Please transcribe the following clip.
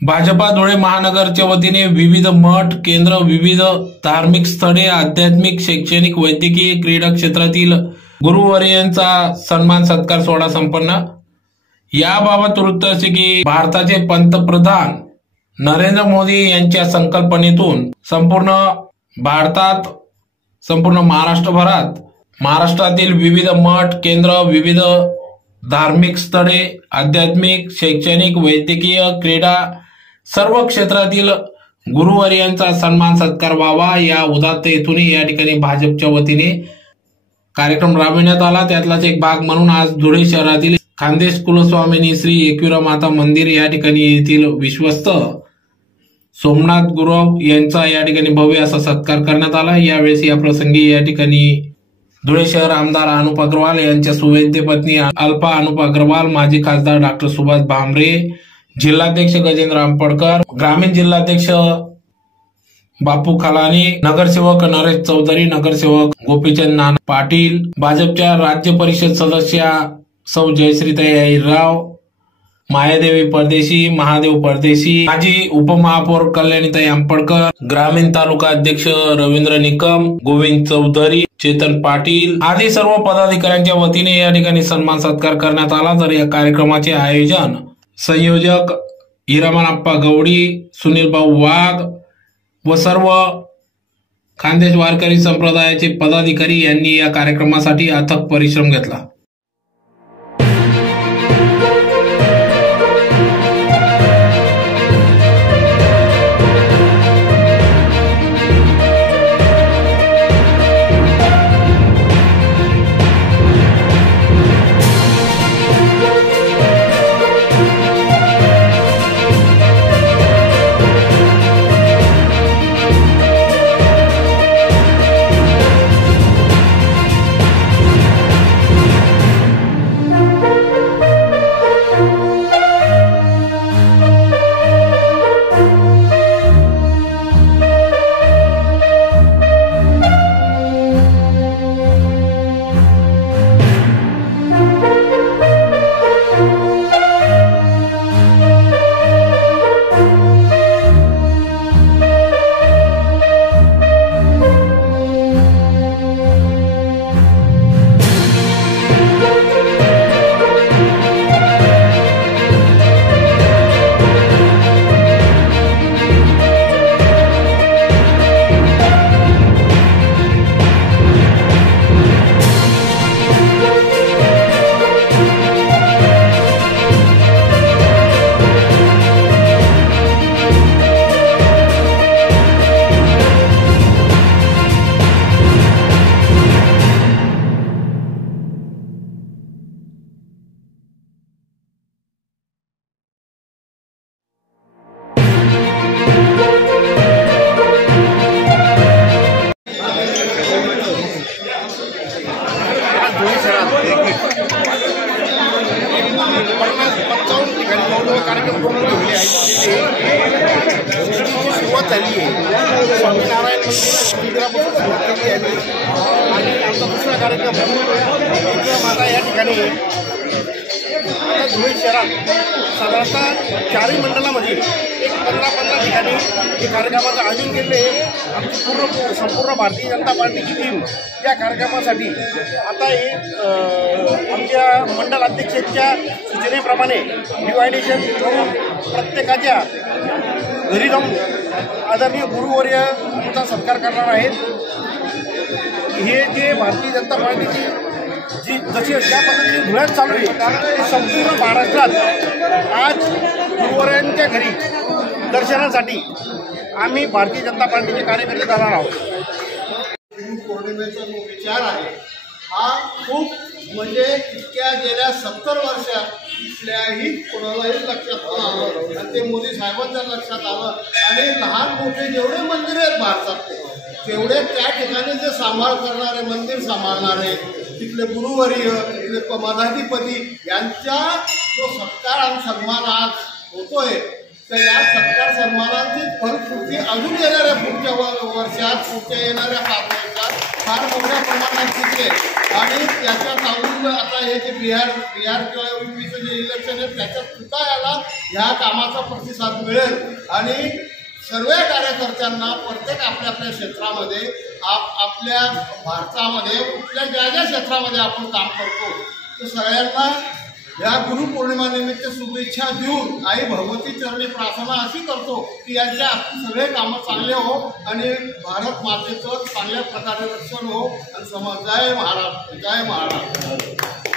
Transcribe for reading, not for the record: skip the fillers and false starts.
भाजपा धुळे महानगरच्या वतीने विविध मठ केंद्र, विविध धार्मिक स्थळे, आध्यात्मिक, शैक्षणिक, वैद्यकीय, क्रीडा क्षेत्रातील गुरुवर्यांचा सन्मान सत्कार सोहळा संपन्न। याबाबत वृत्त असे की भारताचे पंतप्रधान नरेंद्र मोदी यांच्या संकल्पनेतून संपूर्ण भारतात, संपूर्ण महाराष्ट्रभरात, महाराष्ट्रातील विविध मठ केंद्र, विविध धार्मिक स्थळे, आध्यात्मिक, शैक्षणिक, वैद्यकीय, क्रीडा सर्व क्षेत्रातील गुरुवर्यांचा सन्मान सत्कार व्हावा या उदात्त हेतूने या ठिकाणी भाजपच्या वतीने कार्यक्रम राबविण्यात आला। त्यातलाच एक भाग म्हणून आज धुळे शहरातील खानदेश कुलस्वामिनी श्री एकविरा माता मंदिर या ठिकाणी येथील विश्वस्त सोमनाथ गुरव यांचा या ठिकाणी भव्य असा सत्कार करण्यात आला। यावेळेस या प्रसंगी या ठिकाणी धुळे शहर आमदार अनुप अग्रवाल यांच्या सुवैद्य पत्नी अल्पा अनुप अग्रवाल, माजी खासदार डॉक्टर सुभाष भामरे, जिल्हाध्यक्ष गजेंद्र आंबडकर, ग्रामीण जिल्हाध्यक्ष बापू खलानी, नगरसेवक नरेश चौधरी, नगरसेवक गोपीचंद नाना पाटील, भाजपच्या राज्य परिषद सदस्या सौ जयश्रीताई अहिरराव, मायादेवी परदेशी, महादेव परदेशी, माजी उपमहापौर कल्याणीताई आंबडकर, ग्रामीण तालुका अध्यक्ष रवींद्र निकम, गोविंद चौधरी, चेतन पाटील आदी सर्व पदाधिकाऱ्यांच्या वतीने या ठिकाणी सन्मान सत्कार करण्यात आला। तर या कार्यक्रमाचे आयोजन संयोजक हिरामनप्पा गवडी, सुनील भाऊ वाघ व सर्व खानदेश वारकरी संप्रदायाचे पदाधिकारी यांनी या कार्यक्रमासाठी अथक परिश्रम घेतला। सुरुवात झाली आहे। स्वामीनारायण मंदिरापासून सुरुवात केली आहे आणि आमचा दुसरा कार्यक्रम एकविरा माता या ठिकाणी आता धुळे शहरात साधारणतः 4 मंडळामध्ये एक 15 ठिकाणी हे कार्यक्रमाचं आयोजन केले। आमची संपूर्ण भारतीय जनता पार्टीची टीम या कार्यक्रमासाठी आता आमच्या मंडळ अध्यक्षांच्या सूचनेप्रमाणे डिवायडेशन करून प्रत्येकाच्या घरी जाऊन आदरणीय गुरुवर्यांचा सत्कार करणार आहेत। हे जे भारतीय जनता पार्टीची जशी ज्या पद्धतीने धुळ्यात चालू आहे ते संपूर्ण महाराष्ट्रात आज गुरुवर्यांच्या घरी दर्शनासाठी आम्ही भारतीय जनता पार्टीचे कार्यकर्ते जाणार आहोत। पौर्णिमेचा जो विचार आहे हा खूप म्हणजे इतक्या गेल्या 70 वर्षात कुठल्याही कोणालाही लक्षात आलं आणि ते मोदी साहेबांच्या लक्षात आलं आणि लहान मोठे जेवढे मंदिर आहेत भारतात तेवढे त्या ठिकाणी जे सांभाळ करणारे मंदिर सांभाळणारे तिथले गुरुवर्य तिथले मठाधिपती यांचा जो सत्कार आणि सन्मान आज होतोय तर या सत्कार सन्मानांची फलश्रुती अजून येणाऱ्या पुढच्या वर्षात, पुढच्या येणाऱ्या 5 वर्षात फार मोठ्या प्रमाणात दिसेल आणि त्याच्यात अजून आता हे जे बिहार किंवा UPचं जे इलेक्शन आहे त्याच्यात सुद्धा याला ह्या कामाचा प्रतिसाद मिळेल आणि सर्व कार्यकर्त्यांना प्रत्येक आपल्या आपल्या क्षेत्रामध्ये आपल्या भारतामध्ये कुठल्या ज्या क्षेत्रामध्ये आपण काम करतो तर सगळ्यांना या गुरुपौर्णिमानिमित्त शुभेच्छा देऊन आई भगवती चरणी प्रार्थना अशी करतो की यांच्या सगळे कामं चांगले हो आणि भारत मातेचं चांगल्या प्रकारे रक्षण हो आणि जय महाराष्ट्र, जय महाराष्ट्र.